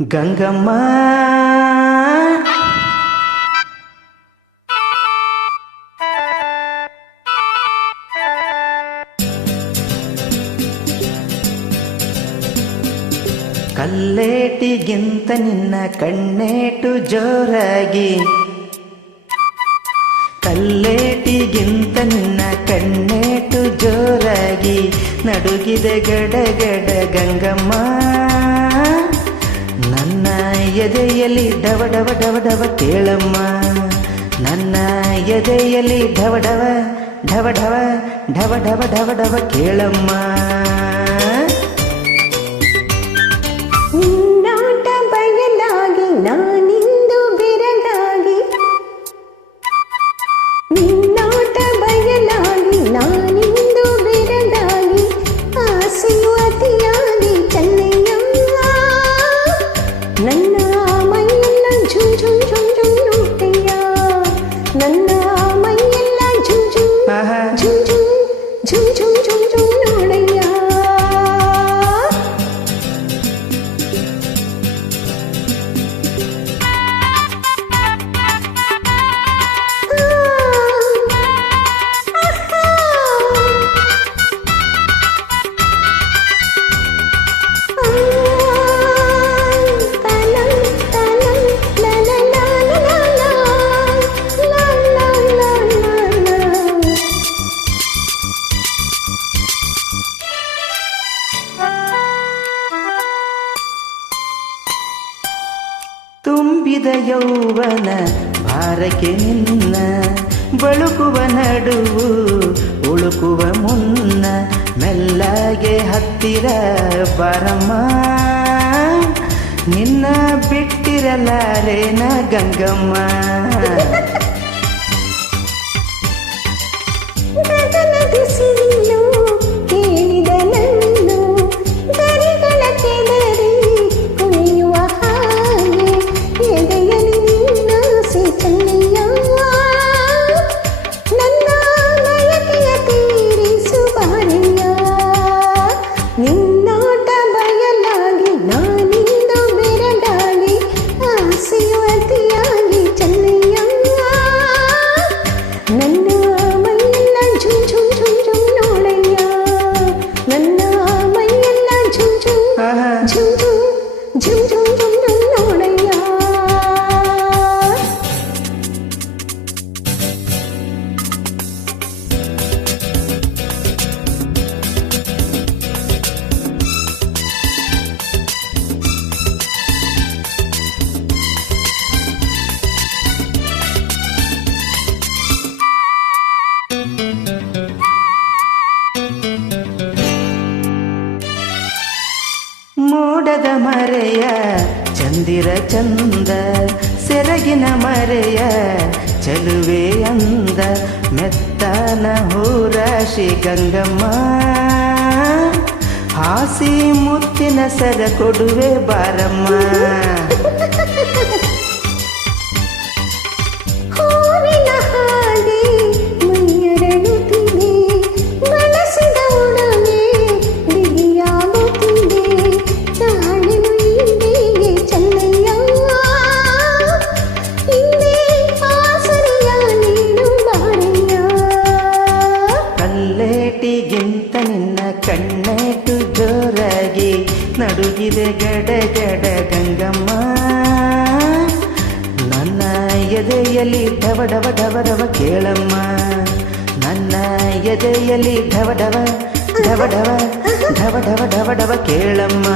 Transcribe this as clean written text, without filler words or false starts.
ಗಂಗಮ್ಮ ಕಲ್ಲೇಟಿಗಿಂತ ನಿನ್ನ ಕಣ್ಣೇಟು ಜೋರಾಗಿ, ಕಲ್ಲೇಟಿಗಿಂತ ನಿನ್ನ ಕಣ್ಣೇಟು ಜೋರಾಗಿ ನಡುಗಿದೆ ಗಡಗಡ ಗಂಗಮ್ಮ. ನನ್ನ ಎದೆಯಲ್ಲಿ ಡವ ಡವ ಡವ ಡವ ಕೇಳಮ್ಮ, ನನ್ನ ಎದೆಯಲ್ಲಿ ಡವ ಡವ ಢವ ಢವ ಢವ ಢವ ಢವ ಢವ ಕೇಳಮ್ಮ. ನಿನ್ನಾಟ ಬಯಲಾಗಿ ನಾನಿಂದು ಬೆರಗಾಗಿ, ನಿನ್ನಾಟ ಬಯಲಾಗಿ ನಾನಿಂದು ಬೆರಗಾಗಿ, ಆಸೆಯು ಅತಿಯಾಗಿ ಚೆನ್ನಯ್ಯಮ್ಮ. ನನ್ನ ಮೈಯೆಲ್ಲ ಝುಂ ಝುಂ ಝುಂ ಝುಂ ನೋಟಯ್ಯ, ನನ್ನ ಮೈಯೆಲ್ಲ ಝುಂ ಝುಂ ಝುಂ ಝುಂ ಝುಂ ಝುಂ ಝುಂ ಝುಂ ನೋಡಯ್ಯ. ತುಂಬಿದ ಯೌವನ ಭಾರಕ್ಕೆ ನಿನ್ನ ಬಳುಕುವ ನಡುವು ಉಳುಕುವ ಮುನ್ನ ಮೆಲ್ಲಗೆ ಹತ್ತಿರ ಬರಮ್ಮ. ನಿನ್ನ ಬಿಟ್ಟಿರಲಾರೇನ ಗಂಗಮ್ಮ. ಗಗನದ ಸಿಡಿಲು ಕೇಳಿದ ನನ್ನು ಗರಿಗಳ ಕೆದರಿ ಕುಣಿಯುವ ಹಾಗೆ ಎದೆಯಲ್ಲಿ ನಿನ್ನಾಸೆ ಚೆನ್ನಯ್ಯ. ನನ್ನ ಬಯಕೆಯ ತೀರಿಸು ಬಾರಯ್ಯ. ನಿನ್ನಾಟ ಬಯಲಾಗಿ ನಾನಿಂದು ಬೆರಗಾಗಿ, ಆಸೆಯು ಅತಿಯಾಗಿ ಚೆನ್ನಯ್ಯ. ನನ್ನ ಮೈಯೆಲ್ಲ ಝುಂ ಝುಂ ಝುಂ ಝುಂ ನೋಡಯ್ಯ, ನನ್ನ ಮೈಯೆಲ್ಲ ಝುಂ ಝುಂ ಝುಂ ಝುಂ ಝುಂ ಝುಂ ಝುಂ ಝುಂ ನೋಡಯ್ಯ. ಮೋಡದ ಮರೆಯ ಚಂದಿರ ಚಂದ, ಸೆರಗಿನ ಮರೆಯ ಚಲುವೆ ಅಂದ, ಮೆತ್ತನ ಹೂರಾಶಿ ಗಂಗಮ್ಮ. ಹಾಸಿ ಮುತ್ತಿನ ಸರ ಕೊಡುವೆ ಬಾರಮ್ಮ. ಹೂವಿನ ಹಾಗೆ ಮೈಯರಳುತ್ತಿದೆ, ಬಳಸಿದ ಉಣವೆ ಬಿಗಿಯಾಗುತ್ತಿದೆ, ತಾಳೆನು ಇಂದಿಗೆ ಚೆನ್ನಯ್ಯ. ಹಿಂದೆ ಆಸರೆಯ ನೀಡು ಬಾರಯ್ಯ. ಕಲ್ಲೇಟಿಗಿಂತ ನಿನ್ನ ಕಣ್ಣೇಟು ಜೋರಾಗಿ ನಡುಗಿದೆ ಗಡಗಡ ಗಂಗಮ್ಮ. ನನ್ನ ಎದೆಯಲ್ಲಿ ಢವ ಢವ ಢವ ಢವ ಕೇಳಮ್ಮ, ನನ್ನ ಎದೆಯಲ್ಲಿ ಢವ ಢವ ಢವ ಢವ ಢವ ಢವ ಢವ ಢವ ಕೇಳಮ್ಮ.